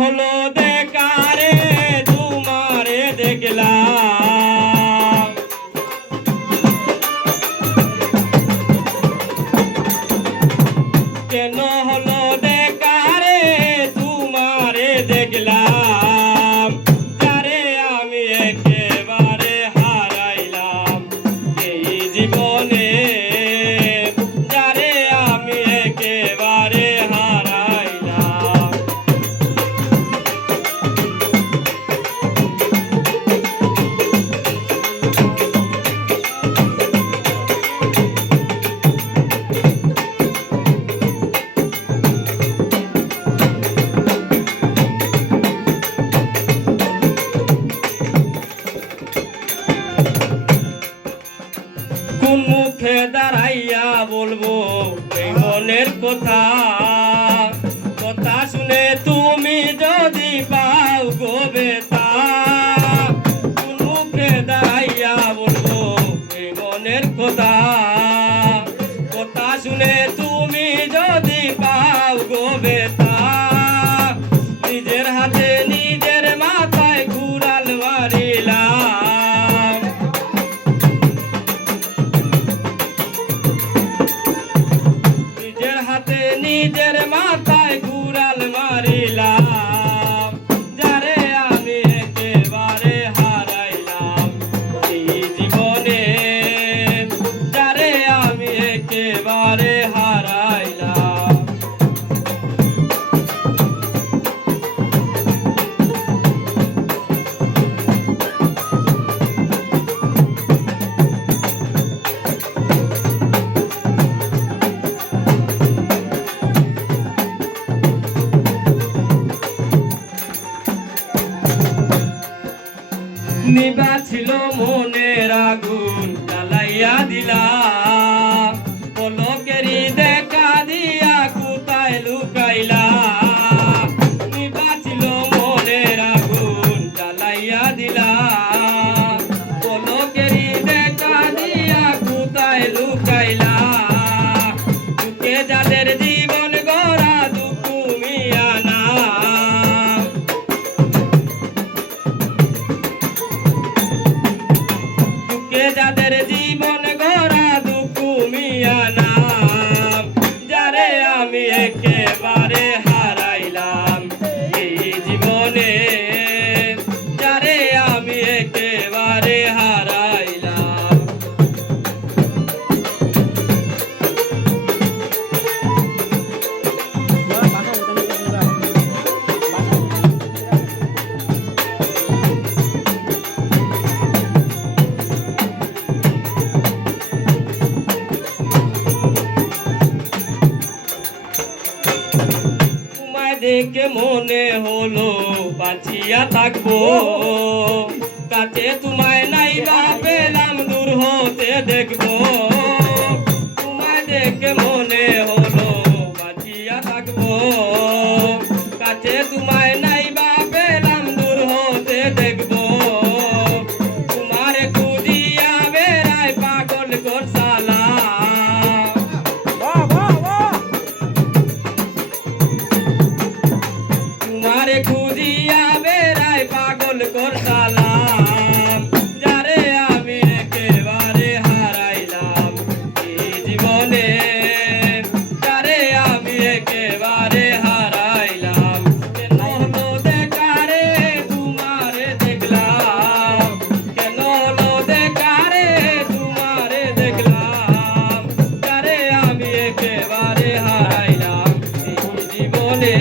হলো দেখা রে তোমারে দেখলাম, কেন হলো দেখা রে তোমারে দেখলাম, যারে আমি একেবারে হারাইলাম এই জীবনে, যারে আমি একেবারে হারাইলাম। কোন মুখে দাঁড়াইয়া বলবো এই মনের কথা, কথা শুনে তুমি যদি পাও গো বেতা, কোন মুখে দাঁড়াইয়া বলবো এই মনের কথা, কথা শুনে তুমি যদি পাও গো বেতা, নিজের হাতে নিজের মাথায় ঘুরাল মারিলাম, নিজের মাথায় ঘুরাল মারিলাম, যারে আমি একেবারে হারাইলাম এই জীবনে, যারে আমি একেবারে হারাইলাম। নিবা ছিল মনের আগুন জ্বালাইয়া দিলা, পলকেরই দেখা দিয়া কোথায় লুকাইলা, নিবা ছিল মনের আগুন জ্বালাইয়া দিলা, পলকেরই দেখা দিয়া কোথায় লুকাইলা, দুঃখে যাদের জীবন গড়া দুঃখ মিয়ানা, যাদের জীবন গড়া দুঃখ মিয়ানা, যারে আমি একেবারে হারাইলাম এই জীবনে, যারে আমি একেবারে হারাইলাম। দেখে মনে হলো বাঁচিয়া থাকবো, কাছে তোমায় নাই বা পেলাম দূর হতে দেখবো, তোমায় দেখে মনে হলো বাঁচিয়া থাকবো, কাছে তোমায় নাই বা পেলাম দূর হতে দেখবো, তোমার খুঁজিয়া বেড়ায় পাগল করসালা, তোমারে খুঁজিয়া বেড়াই পাগল করতালাম, যারে আমি একেবারে হারাইলাম এই জীবনে, যারে আমি একেবারে হারাইলাম, কেন হলো দেখা রে তোমারে দেখলাম, কেন হলো দেখা রে তোমারে দেখলাম, যারে আমি একেবারে হারাইলাম এই জীবনে।